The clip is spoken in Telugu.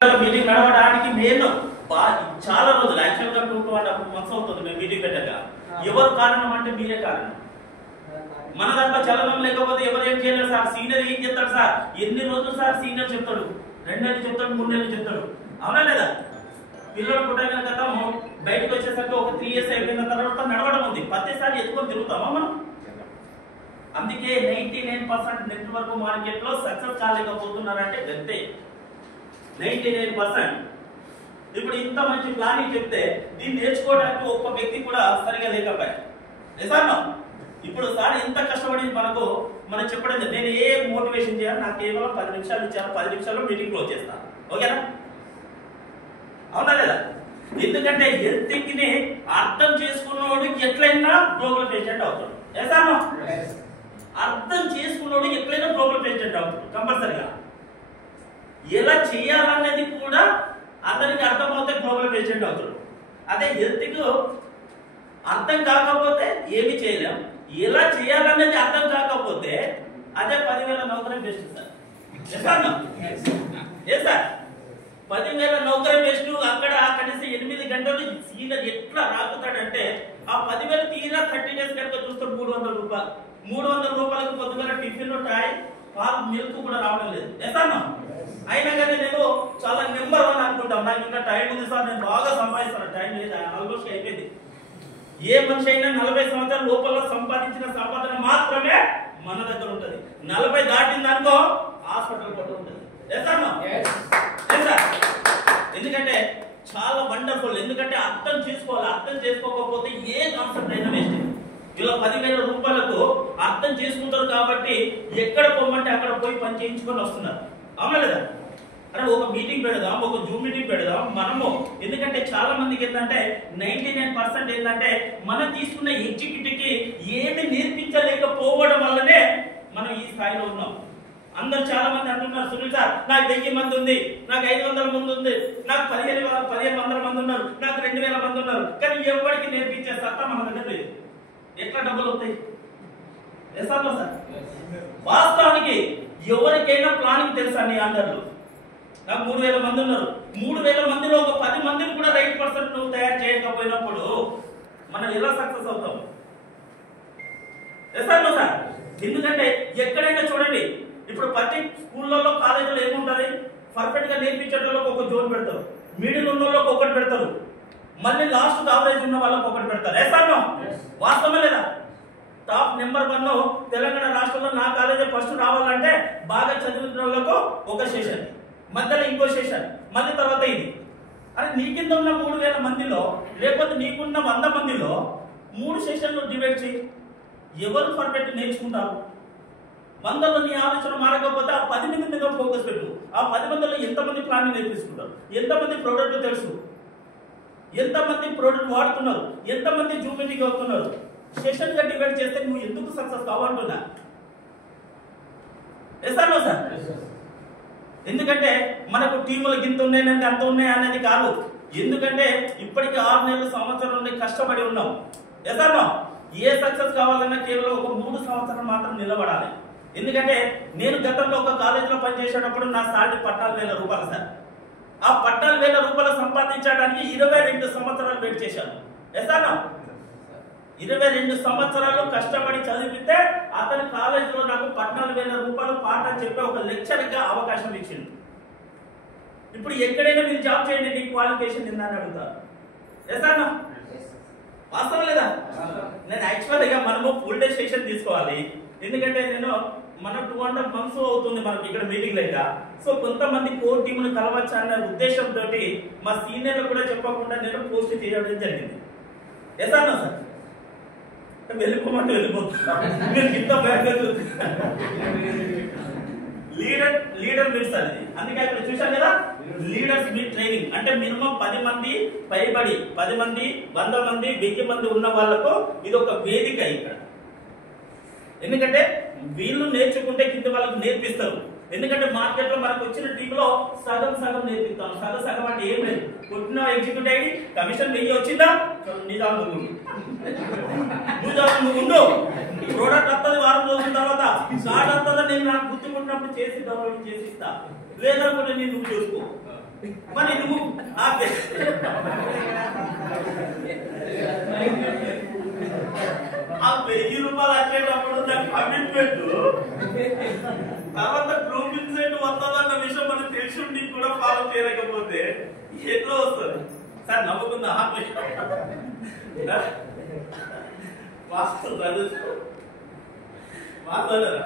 మీటింగ్ నడవడానికి మెయిన్ చాలా రోజులు యాక్చువల్గా 2.5 months అవుతుంది మేము మీటింగ్ పెట్టాక. ఎవరు కారణం అంటే మీరే కారణం. మన దాంట్లో చలనం లేకపోతే ఎవరు ఏం చేయలేరు సార్. సీనియర్ ఏం చెప్తాడు సార్, ఎన్ని రోజులు సార్ సీనియర్ చెప్తాడు, 2 నెలలు చెప్తాడు, 3 నెలలు చెప్తాడు, అవునా లేదా? పిల్లలు పుట్టిన గతము బయటకు వచ్చేసరికి ఒక 3 years అయిపోయిన తర్వాత నడవడం ఉంది. ప్రతిసారి ఎత్తుకొని తిరుగుతామా మనం? అందుకే 99% నెట్వర్క్ మార్కెట్ లో సక్సెస్ కాలేకపోతున్నారంటే గంతే 99%. ఇప్పుడు ఇంత మంచి ప్లానింగ్ చెప్తే దీన్ని నేర్చుకోవడానికి ఒక్క వ్యక్తి కూడా సరిగా లేకపోయారు. నిజాను ఇప్పుడు సార్ ఎంత కష్టపడి మనం చెప్పడం, నేను ఏ మోటివేషన్ చేయాలి, నాకు కేవలం 10 నిమిషాలు ఇచ్చాను, 10 నిమిషాల్లో మీటింగ్ క్లోజ్ చేస్తాను. ఓకేనా? అవునా లేదా? ఎందుకంటే హెల్త్ ని అర్థం చేసుకున్నోడు ఎట్లయినా గ్లోబల్ పేషెంట్ అవుతాడు. నిజాను అర్థం చేసుకున్నోడు ఎట్లయినా గ్లోబల్ పేషెంట్ అవుతాడు కంపల్సరిగా. ఎలా చేయాలనేది కూడా అతనికి అర్థమవుతే గ్లోబల్ పేషెంట్ అవుతాడు. అదే హెల్త్ అర్థం కాకపోతే ఏమి చేయలేం. ఎలా చేయాలనేది అర్థం కాకపోతే అదే 10,000 నౌకరీ బెస్ట్ సార్. ఏ సార్ 10,000 నౌకరీ బెస్ట్. అక్కడ కనీసం 8 గంటలు సీనియర్ ఎట్లా రాకుతాడంటే ఆ 10,000 తీరా 30 days కనుక చూస్తే 300 రూపాయలు. 300 రూపాయలకు పొద్దుగా టిఫిన్ టాయ్ పాలు మిల్క్ కూడా రావడం లేదు. ఎసాను అయినా కానీ నేను చాలా నెంబర్ 1 అనుకుంటాం. నాకు ఇంకా టైం ఉంది సార్, నేను బాగా సంపాదిస్తాను. టైం లేదు, ఆల్మోస్ట్ అయిపోయింది. ఏ మనిషి అయినా 40 సంవత్సరాల లోపల సంపాదించిన సంపాదన మాత్రమే మన దగ్గర ఉంటుంది. 40 దాటిందనుకో హాస్పిటల్ కూడా ఉంటుంది. ఎందుకంటే చాలా వండర్ఫుల్. ఎందుకంటే అర్థం చేసుకోవాలి. అర్థం చేసుకోకపోతే ఏ కాన్సెప్ట్ అయినా వేస్ట్. ఇలా 10,000 రూపాయలకు అర్థం చేసుకుంటారు కాబట్టి ఎక్కడ పోమంటే అక్కడ పోయి పని చేయించుకొని వస్తున్నారు. అవునా లేదా? అంటే ఒక మీటింగ్ పెడదాం, ఒక జూమ్ మీటింగ్ పెడదాం మనము. ఎందుకంటే చాలా మందికి ఏంటంటే 99% ఏంటంటే మనం తీసుకున్న ఎగ్జిక్యూటివ్ కి ఏమి నేర్పించలేకపోవడం వల్లనే మనం ఈ స్థాయిలో ఉన్నాం. అందరు చాలా మంది అంటున్నారు, సునీల్ సార్ నాకు 1000 మంది ఉంది, నాకు 500 మంది ఉంది, నాకు 1500 మంది ఉన్నారు, నాకు 2000 మంది ఉన్నారు, కానీ ఎవరికి నేర్పించే సత్తా మన దగ్గర లేదు. ఎట్లా డబ్బులు వస్తాయి? సార్ వాస్తవానికి ఎవరికైనా ప్లానింగ్ తెలుసా? నీ అందరిలో నాకు 3000 మంది ఉన్నారు. 3000 మందిలో ఒక 10 మందిని కూడా రైట్ పర్సన్ నువ్వు తయారు చేయకపోయినప్పుడు మనం ఎలా సక్సెస్ అవుతాం? సార్ ఎందుకంటే ఎక్కడైనా చూడండి, ఇప్పుడు ప్రతి స్కూళ్ళలో కాలేజీలో ఏముంటుంది, పర్ఫెక్ట్ గా నేర్పించేటోళ్ళకి ఒక జోన్ పెడతారు, మిడిల్ ఉన్న వాళ్ళకి ఒకటి పెడతారు, మళ్ళీ లాస్ట్ యావరేజ్ ఉన్న వాళ్ళకి ఒకటి పెడతారు. వాస్తవమే లేదా? టాప్ నెంబర్ 1 తెలంగాణ రాష్ట్రంలో నా కాలేజీ ఫస్ట్ రావాలంటే బాగా చదువుతున్న వాళ్ళకు ఒక సెషన్, మధ్యలో ఇంకో సెషన్, మళ్ళీ తర్వాత ఇది. అని నీ కింద ఉన్న 3000 మందిలో లేకపోతే నీకున్న 100 మందిలో 3 సెషన్లు డివైడ్ చేయి. ఎవరు పర్ఫెక్ట్ నేర్చుకుంటారు? 100లో నీ ఆలోచన మారకపోతే ఆ 10 మంది మీద ఫోకస్ పెట్టు. ఆ 10 మందిలో ఎంతమంది ప్లానింగ్ నేర్పిస్తుంటారు, ఎంతమంది ప్రోడక్ట్ తెలుసు, ఎంతమంది ప్రోడక్ట్ వాడుతున్నారు, ఎంతమంది జూమ్ మీటింగ్ అవుతున్నారు, సెషన్ గా డివైడ్ చేస్తే నువ్వు ఎందుకు సక్సెస్ కావాలంటున్నా? సార్ ఎందుకంటే మనకు టీములు గింత ఉన్నాయనంటే అంత ఉన్నాయి అనేది కాదు. ఎందుకంటే ఇప్పటికి 6 నెలల సంవత్సరం నుండి కష్టపడి ఉన్నాం. ఏ సక్సెస్ కావాలన్నా కేవలం ఒక 3 సంవత్సరాలు మాత్రం నిలబడాలి. ఎందుకంటే నేను గతంలో ఒక కాలేజీలో పనిచేసేటప్పుడు నా సాలరీ 14,000 రూపాయలు సార్. ఆ 14,000 రూపాయలు సంపాదించడానికి 22 సంవత్సరాలు వెయిట్ చేశాను. 22 సంవత్సరాలు కష్టపడి చదివితే అతని కాలేజీలో నాకు 14,000 రూపాయలు పాఠం చెప్పే ఒక లెక్చర్ గా అవకాశం ఇచ్చింది. ఇప్పుడు ఎక్కడైనా మీరు జాబ్ చేయండి, నీ క్వాలిఫికేషన్ నిందని అడుగుతారు. వాస్తవం లేదా? నేను యాక్చువల్గా మనము ఫుల్ డే సెషన్ తీసుకోవాలి. ఎందుకంటే మనం 2.5 months అవుతుంది మనకి ఇక్కడ మీటింగ్ లేక. సో కొంతమంది కోర్ టీమును కలవచ్చు అన్న ఉద్దేశంతో మా సీనియర్లు కూడా చెప్పకుండా నేను పోస్ట్ చేయడం జరిగింది. సార్ వెళ్ళిపోమంటే వెళ్ళిపోతుంది. ఇంత లీడర్ మీట్స్ అది. అందుకే అక్కడ చూశాను కదా, లీడర్స్ మీట్ ట్రైనింగ్ అంటే మినిమం 10 మంది పైబడి 10 మంది 100 మంది 1000 మంది ఉన్న వాళ్ళకు ఇది ఒక వేదిక ఇక్కడ. ఎందుకంటే వీళ్ళు నేర్చుకుంటే కింద వాళ్ళకి నేర్పిస్తారు. ఎందుకంటే మార్కెట్ లో మనకు వచ్చిన టీంలో సగం నేర్పిస్తాను. సగం అంటే ఏం లేదు. కొట్టిన ఎగ్జిక్యూటివ్ అయ్యి కమిషన్ 1000 వచ్చిందా, నిజాలు నువ్వు ఉండు, ప్రోడక్ట్ వస్తుంది వారం రోజుల తర్వాత, స్టార్ట్ వస్తుందా నేను నాకు గుర్తుకుంటున్నప్పుడు చేసి డౌన్లోడ్ చేసి ఇస్తా, లేదనుకుంటే నేను నువ్వు చేసుకో. మరి నువ్వు ఆ 1000 రూపాయలు వచ్చేటప్పుడు నాకు కమిట్మెంట్ తర్వాత గ్రూప్ ఇన్సెంట్ వస్తుందన్న విషయం మనకు తెలిసి ఉండి కూడా ఫాలో చేయలేకపోతే ఎట్లా వస్తుంది సార్? నవ్వుకుందా మాట్లాడారా?